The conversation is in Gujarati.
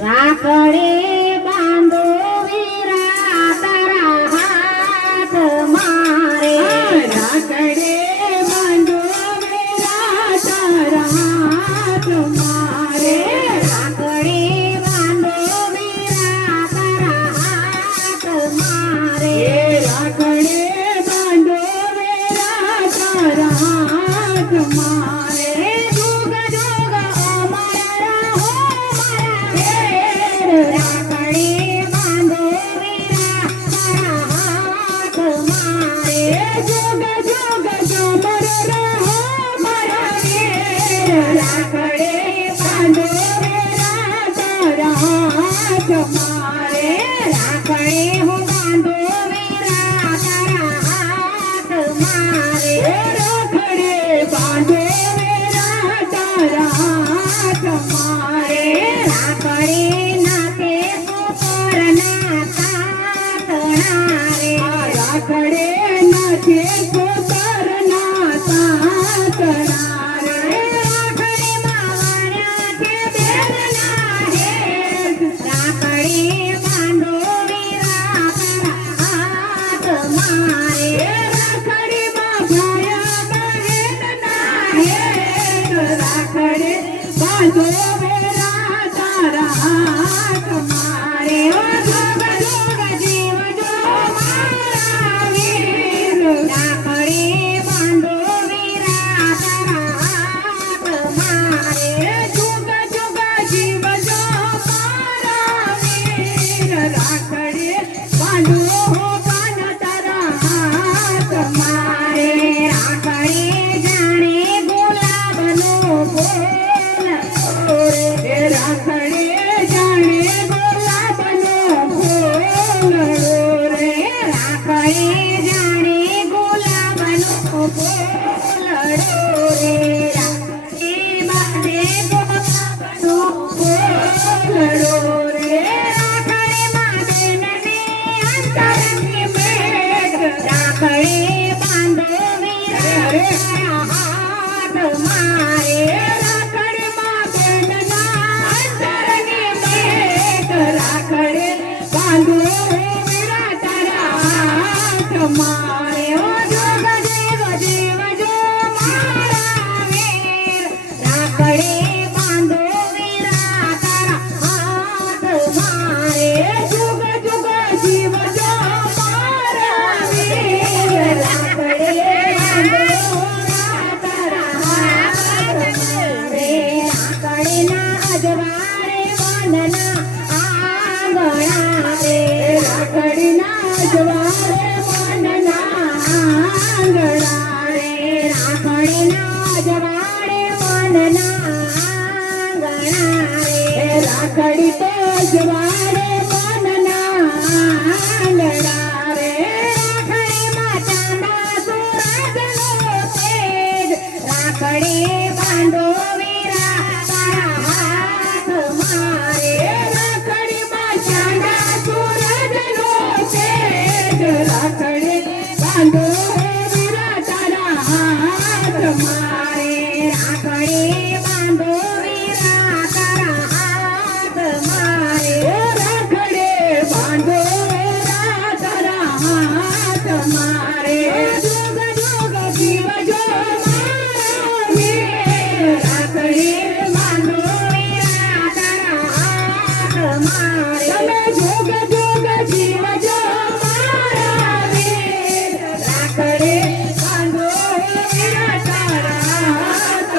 રાખડે બાંધો વીરા તારા હાથ મારે રાખડે બાંધો વીરા તારા હાથ મારે રાખડે બાંધો વીરા તારા હાથ મારે રાખડે બાંધો વીરા તારા હાથ મારે જુગ જુગ અમર રહો મારા વેર રાખડે બાંધો વીરા તારા હાથ મારે જોગ જોગ જોમર રહો મારા વીર રાખડે બાંધો વીરા તારા હાથ મારે રાખડે હું બાંધો વીરા તારા હાથ મારે રાખડે બાંધો વીરા તારા હાથ મારે રાખડે નાથે પોતાના તાતણા રે રાખડે નથી પોતાના તાતણા રે રાખડે માવાણ્યા છે બેનના હેત રાખડે બાંધો વીરા તારા હાથ મારે રાખડે માં ભાયા બહેનના હેત રાખડે બાંધો વીરા તારા હાથ મારે ઓ જોગ જોગ જીવ જો મારા વીર રાખડે બાંધો વીરા તારા હાથ મારે જુગ જુગ જીવ જો મારા વીર રાખડે બાંધો કાન તારા હાથ મારે રાખડે જાણે ગુલાબનો ફૂલ એ રાખડે જાણે ગુલાબનો ફૂલ રે રાખડે જાણે ગુલાબનો ફૂલ રે રાખડે બાંધે ગુલાબનો ફૂલ રે રાખડે બાંધે નદી અંતરની મેઘ રાખડે બાંધો વીરા તારા હાથ મારે રાખડે માં બેનના અંતરની મેઘ રાખડે બાંધો વીરા તારા હાથ મારે ઓ જોગ જીવ જીવ જો મારા વીર રાખડે બાંધો વીરા તારા હાથ મારે જુગ જુગ જીવ જો મારા વીર રાખડે બાંધો તારા હાથ રે રાખડેના અજવાળે વનના આંગણા રે રાખડીના જવારે મનના આંગણા રે રાખડેના અજવાળે વનના આંગણા રે રાખડી તો જવારે મનના આંગણા રે રાખડીમાં ચાંદા સૂરજનો તેજ રાખડે બાંધો વીરા તારા હાથ મારે રાખડીમાં ચાંદા સૂરજનો તેજ રાખડે બાંધો વીરા તારા હાથ મારે રાખડે બાંધો વીરા તારા હાથ મારે રાખડે બાંધો વીરા તારા હાથ મારે જોગ જોગ જીવ જો મારા વીર રાખડે બાંધો વીરા તારા હાથ મારે તમે જોગ જોગ જીવ જો મારા વીર રાખડે બાંધો વીરા તારા હાથ